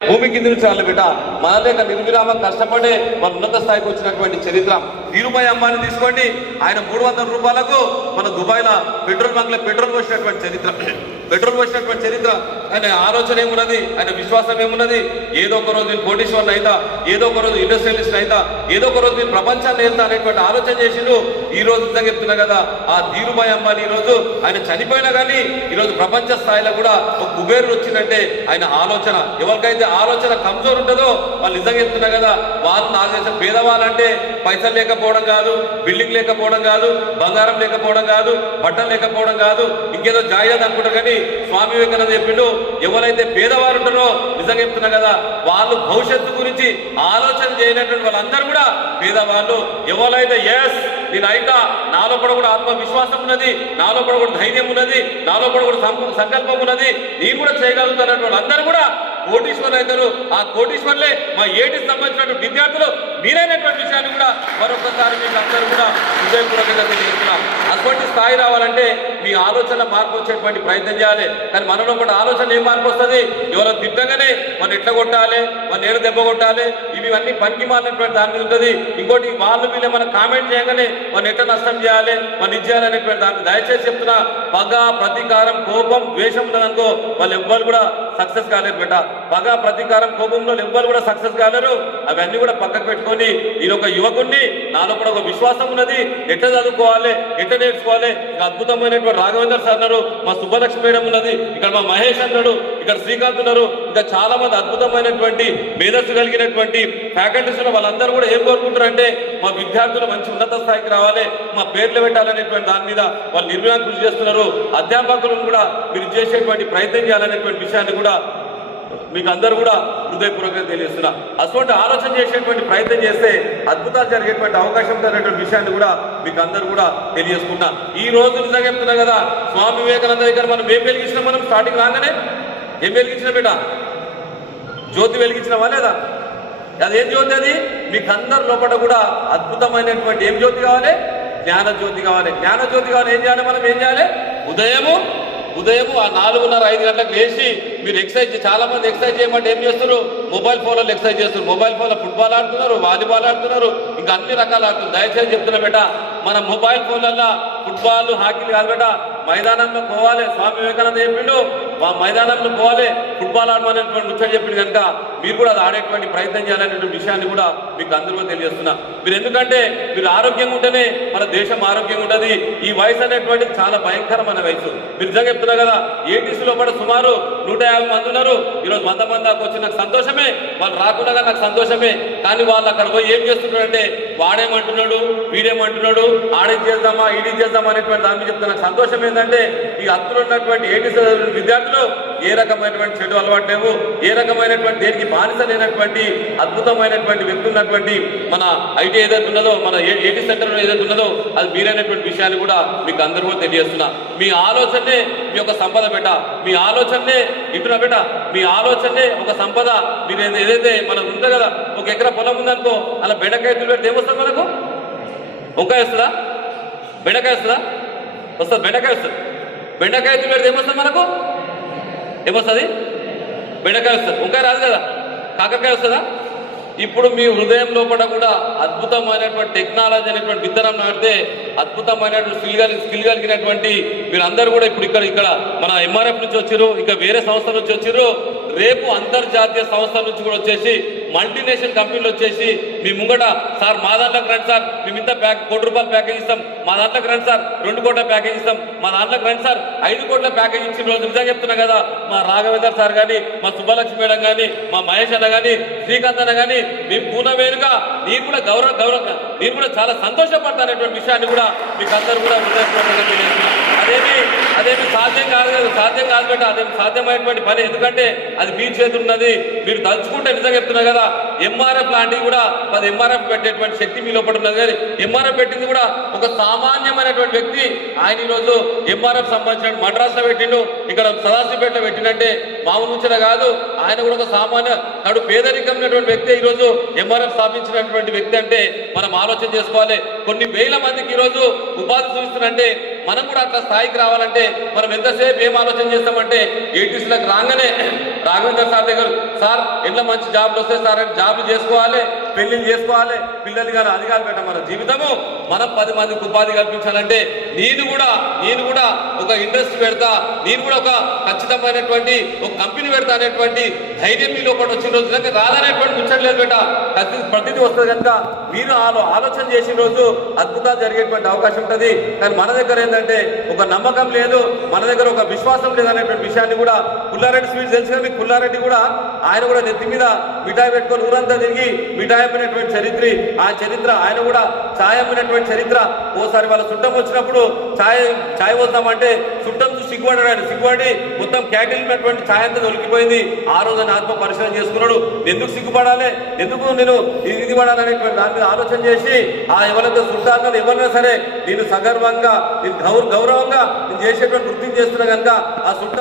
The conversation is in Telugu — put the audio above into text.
భూమి కింద నుంచి వాళ్ళ బిడ్డ మన లేక నిర్విరామం కష్టపడే మన ఉన్నత స్థాయికి వచ్చినటువంటి చరిత్ర. ధీరుభాయ్ అంబాని తీసుకోండి. ఆయన మూడు వందల రూపాయలకు మన దుబాయ్లో పెట్రోల్ బంక్లో పెట్రోల్ పోసినటువంటి చరిత్ర. పెట్రోల్ పోసినటువంటి చరిత్ర. ఆయన ఆలోచన ఏమున్నది? ఆయన విశ్వాసం ఏమున్నది? ఏదో ఒక రోజు నేను కోటీశ్వరుని అయితా ఏదో ఒక రోజు ఇండస్ట్రియలిస్ట్ అయితా ఏదో ఒక రోజు నేను ప్రపంచాన్ని వెళ్తా అనేటువంటి ఆలోచన చేసిండు. ఈ రోజు నిజంగా చెప్తున్నా కదా ఆ ధీరుభాయ్ అంబానీ ఈ రోజు ఆయన చనిపోయినా కానీ ఈ రోజు ప్రపంచ స్థాయిలో కూడా ఒక కుబేరుడు వచ్చిందంటే ఆయన ఆలోచన. ఎవరికైతే ఆలోచన కమ్జోర్ ఉంటుందో వాళ్ళు నిజంగా చెప్తున్నా కదా వాళ్ళు నాకు తెలిసిన పేదవాళ్ళంటే పైసలు లేకపోవడం కాదు బిల్డింగ్ లేకపోవడం కాదు బంగారం లేకపోవడం కాదు బట్టలు లేకపోవడం కాదు ఇంకేదో జాయిదాద్ అనుకుంటారు కానీ స్వామి వివేకానంద చెప్పిండు ఎవరైతే పేదవారు ఉంటారో నిజంగా చెప్తున్నా కదా వాళ్ళు భవిష్యత్తు గురించి ఆలోచన చేయనటువంటి వాళ్ళందరూ కూడా పేదవాళ్ళు. ఎవరైతే ఎస్ నేను అయితా. నాలో కూడా కూడా ఆత్మవిశ్వాసం ఉన్నది నాలో కూడా కూడా ధైర్యం ఉన్నది నాలో కూడా కూడా సం- సంకల్పం ఉన్నది. నేను కూడా చేయగలుగుతానటువంటి వాళ్ళందరూ కూడా కోటీశ్వర్లు అవుతారు ఆ కోటీశ్వర్లే మా ఏటికి సంబంధించినటువంటి విద్యార్థులు మీరైనటువంటి విషయాన్ని కూడా మరొకసారి మీకు అందరూ కూడా హృదయపూర్వకంగా తెలియజేస్తున్నాం. అటువంటి స్థాయి రావాలంటే మీ ఆలోచన మార్పు వచ్చేటువంటి ప్రయత్నం చేయాలి. కానీ మనలో కూడా ఆలోచన ఏం మార్పు వస్తుంది? ఎవరో తిట్టగానే మనం ఎట్లా కొట్టాలి? మన నేను దెబ్బ కొట్టాలి? ఇవి ఇవన్నీ పనికి మారినటువంటి దాని మీద ఉంటుంది. ఇంకోటి వాళ్ళు వీళ్ళు మనం కామెంట్ చేయగానే మన ఎట్లా నష్టం చేయాలి మన ఇది అనేటువంటి దాన్ని దయచేసి చెప్తున్నా. పగ ప్రతీకారం కోపం ద్వేషం ఉన్నదనుకో వాళ్ళు ఎవ్వరు కూడా సక్సెస్ కాలేరు బిడ్డ. పగ ప్రతీకారం కోపంలో ఎవ్వరు కూడా సక్సెస్ కాలేరు. అవన్నీ కూడా పక్కకు పెట్టుకొని నేను ఒక యువకుడిని నాలో కూడా ఒక విశ్వాసం ఉన్నది. ఎట్లా చదువుకోవాలి? ఎట్ట నేర్చుకోవాలి? ఇంకా అద్భుతమైనటువంటి రాఘవేందర్ సార్ అన్నారు. మా సుబ్బలక్ష్మి మేడం ఉన్నది. ఇక్కడ మా మహేష్ అన్నాడు. ఇక్కడ శ్రీకాంత్ ఉన్నారు. ఇంకా చాలా మంది అద్భుతమైనటువంటి మేధస్సు కలిగినటువంటి ఫ్యాకల్టీస్ ఉన్న వాళ్ళందరూ కూడా ఏం కోరుకుంటారు అంటే మా విద్యార్థులు మంచి ఉన్నత స్థాయికి రావాలి మా పేర్లు పెట్టాలనేటువంటి దాని మీద వాళ్ళు నిర్ణయం కృషి చేస్తున్నారు. అధ్యాపకులను కూడా మీరు చేసేటువంటి ప్రయత్నం చేయాలనేటువంటి విషయాన్ని కూడా మీకు అందరూ కూడా హృదయపూర్వకంగా తెలియజేస్తున్నా. అటువంటి ఆలోచన చేసేటువంటి ప్రయత్నం చేస్తే అద్భుతాలు జరిగేటువంటి అవకాశం ఉందనేటువంటి విషయాన్ని కూడా మీకు అందరూ కూడా తెలియజేసుకున్నా ఈ రోజు నిజంగా చెప్తున్నా కదా స్వామి వివేకానంద దగ్గర మనం ఏం వెలిగించినా మనం? స్టార్టింగ్ రాగానే? ఏం వెలిగించిన బిడ్డ జ్యోతి వెలిగించినవా లేదా? అది ఏం జ్యోతి అది? మీకు అందరి లోపల కూడా అద్భుతమైనటువంటి ఏం జ్యోతి కావాలి? జ్ఞాన జ్యోతి కావాలి. జ్ఞాన జ్యోతి కావాలి. ఏం చేయాలి మనం? ఏం చేయాలి? ఉదయము ఉదయము ఆ నాలుగున్నర ఐదు గంటలకు లేచి మీరు ఎక్సర్సైజ్ చాలా మంది ఎక్సర్సైజ్ చేయమంటే ఏం చేస్తారు మొబైల్ ఫోన్లో ఎక్సర్సైజ్ చేస్తారు మొబైల్ ఫోన్లో ఫుట్బాల్ ఆడుతున్నారు వాలీబాల్ ఆడుతున్నారు ఇంకా అన్ని రకాలు ఆడుతున్నారు. దయచేసి చెప్తున్నా బేట మన మొబైల్ ఫోన్లల్లో ఫుట్బాల్ హాకీలు కాదు బేట మైదానంలో పోవాలి. స్వామి వివేకానంద చెప్పిండు మా మైదానంలో పోవాలి. ఫుట్బాల్ ఆడమనేటువంటి ముచ్చట చెప్పిన కనుక మీరు కూడా అది ఆడేటువంటి ప్రయత్నం చేయాలనేటువంటి విషయాన్ని కూడా మీకు అందరూ తెలియజేస్తున్నా. మీరు ఎందుకంటే మీరు ఆరోగ్యంగా ఉంటేనే మన దేశం ఆరోగ్యంగా ఉంటుంది. ఈ వయసు అనేటువంటిది చాలా భయంకరమైన వయసు. మీరు నిజంగా చెప్తున్నా కదా ఏటీసీలో కూడా సుమారు నూట యాభై మంది ఉన్నారు. ఈరోజు వంద మంది దాకా వచ్చి నాకు సంతోషమే. వాళ్ళు రాకుండా నాకు సంతోషమే. కానీ వాళ్ళు అక్కడ పోయి ఏం చేస్తున్నారంటే వాడేమంటున్నాడు వీడేమంటున్నాడు ఆడేది చేద్దామా ఈడీ చేద్దామా అనేటువంటి దాని మీద చెప్తున్నా సంతోషం ఏంటంటే ఈ అత్తులు ఉన్నటువంటి ఏటీసీ విద్యార్థులు ఏ రకమైనటువంటి చెడు అలవాటు లేవు ఏ రకమైనటువంటి దేనికి బానిస లేనటువంటి అద్భుతమైనటువంటి వ్యక్తి ఉన్నటువంటి మన ఐటీ ఏదైతే ఉన్నదో మన ఏటీ సెంటర్ ఏదైతే ఉన్నదో అది మీరైనటువంటి విషయాన్ని కూడా మీకు అందరూ కూడా తెలియజేస్తున్నా. మీ ఆలోచనే మీ యొక్క సంపద బెట. మీ ఆలోచనే ఇటున బెట. మీ ఆలోచనే ఒక సంపద. మీరు ఏదైతే మనం ఉందో కదా ఒక ఎకరా పొలం ఉందనుకో అలా బెండకాయ పెడితే ఏమొస్తుంది మనకు? వంకాయ వస్తుందా? బెండకాయ వస్తుందా? వస్తుంది బెండకాయ వస్తుంది. బెండకాయ పెడితే ఏమొస్తుంది మనకు? ఏమొస్తుంది? బెండకాయ వస్తుంది. వంకాయ రాదు కదా? కాకరకాయ వస్తుందా? ఇప్పుడు మీ హృదయం లోపల కూడా అద్భుతమైనటువంటి టెక్నాలజీ అనేటువంటి విత్తనం నాటితే అద్భుతమైనటువంటి స్కిల్ కలిగి స్కిల్ కలిగినటువంటి మీరు కూడా ఇప్పుడు ఇక్కడ ఇక్కడ మన ఎంఆర్ఎఫ్ నుంచి వచ్చారు ఇంకా వేరే సంస్థ నుంచి వచ్చారు రేపు అంతర్జాతీయ సంస్థల నుంచి కూడా వచ్చేసి మల్టీనేషనల్ కంపెనీలు వచ్చేసి మీ ముంగట సార్ మా దాంట్లోకి రండి సార్ మేము ఇంత ప్యాక్ కోటి రూపాయల ప్యాకేజ్ ఇస్తాం మా దాంట్లోకి రండి సార్ రెండు కోట్ల ప్యాకేజ్ ఇస్తాం మా దాంట్లోకి రండి సార్ ఐదు కోట్ల ప్యాకేజ్ ఇచ్చిన రోజు నిజంగా చెప్తున్నా కదా మా రాఘవేందర్ సార్ కానీ మా సుబ్బలక్ష్మి మేడం కానీ మా మహేష్ అన్న కానీ శ్రీకాంత్ అన్న కానీ మేము పూర్ణవేరుగా నేను కూడా గౌరవ గౌరవ నేను కూడా చాలా సంతోషపడతానటువంటి విషయాన్ని కూడా మీకు అందరూ కూడా హృదయపూర్వకంగా తెలియజేస్తున్నాను అదేమి అదేమి సాధ్యం కాదు కదా సాధ్యం కాదు బేట అదేమి సాధ్యమైనటువంటి పని. ఎందుకంటే అది మీ చేతున్నది. ఉన్నది మీరు తలుచుకుంటే నిజంగా చెప్తున్నా కదా ఎంఆర్ఎఫ్ లాంటివి కూడా అది ఎంఆర్ఎఫ్ పెట్టేటువంటి శక్తి మీ లోపల ఉన్నది. కానీ ఎంఆర్ఎఫ్ పెట్టింది కూడా ఒక సామాన్యమైనటువంటి వ్యక్తి. ఆయన ఈరోజు ఎంఆర్ఎఫ్ సంబంధించిన మద్రాసులో పెట్టిండు. ఇక్కడ సదాశివపేటలో పెట్టినంటే మామూలు ముచ్చట కాదు ఆయన కూడా ఒక సామాన్య నాడు పేదరికం వ్యక్తి ఈరోజు ఎంఆర్ఎఫ్ స్థాపించినటువంటి వ్యక్తి అంటే మనం ఆలోచన చేసుకోవాలి. కొన్ని వేల మందికి ఈరోజు ఉపాధి చూపిస్తున్నంటే మనం కూడా అట్లా స్థాయికి రావాలంటే మనం ఎంతసేపు ఏం ఆలోచన చేస్తామంటే ఏటీసీలకు రాగానే రాఘవేంద్ర సార్ దగ్గర సార్ ఎట్లా మంచి జాబ్లు వస్తాయి సార్? అంటే జాబ్లు చేసుకోవాలి పెళ్ళిళ్ళు చేసుకోవాలి. పిల్లలు కానీ అధికారులు పెట్ట మన జీవితము. మనం పది మందికి ఉపాధి కల్పించాలంటే నేను కూడా నేను కూడా ఒక ఇండస్ట్రీ పెడతా నేను కూడా ఒక ఖచ్చితమైనటువంటి ఒక కంపెనీ పెడతా అనేటువంటి ధైర్యం మీలో ఒకటి వచ్చిన రోజు కనుక రాదనేటువంటి ముచ్చట్లేదు బేట. ప్రతి ప్రతిదీ వస్తుంది కనుక మీరు ఆలో ఆలోచన చేసిన రోజు అద్భుతాలు జరిగేటువంటి అవకాశం ఉంటుంది. కానీ మన దగ్గర ఏంటంటే ఒక నమ్మకం లేదు మన దగ్గర ఒక విశ్వాసం లేదు అనేటువంటి విషయాన్ని కూడా పుల్లారెడ్డి స్వీట్స్ తెలుసు కదా మీకు? పుల్లారెడ్డి కూడా ఆయన కూడా నెత్తి మీద మిఠాయి పెట్టుకొని ఊరంతా తిరిగి మిఠాయి అమ్మినటువంటి చరిత్ర ఆ చరిత్ర ఆయన కూడా ఛాయమైనటువంటి అమ్మినటువంటి చరిత్ర ఓసారి వాళ్ళ చుట్టం వచ్చినప్పుడు ఛాయ్ ఛాయ్ వద్దామంటే చుట్టం చూసి సిగ్గుపడ్డాడు ఆయన. సిగ్గుపడి మొత్తం క్యాటిల్ ఉన్నటువంటి ఛాయ్ అంతా దొరికిపోయింది. ఆ రోజు ఆయన ఆత్మ పరిశీలన చేసుకున్నాడు. ఎందుకు సిగ్గుపడాలి? ఎందుకు నేను ఇది పడాలనేటువంటి దాని మీద ఆలోచన చేసి ఆ ఎవరైతే చుట్టాలను ఎవరైనా సరే నేను సగర్వంగా నేను గౌరవంగా నేను చేసేటువంటి వృత్తిని చేస్తున్నా కనుక ఆ చుట్టా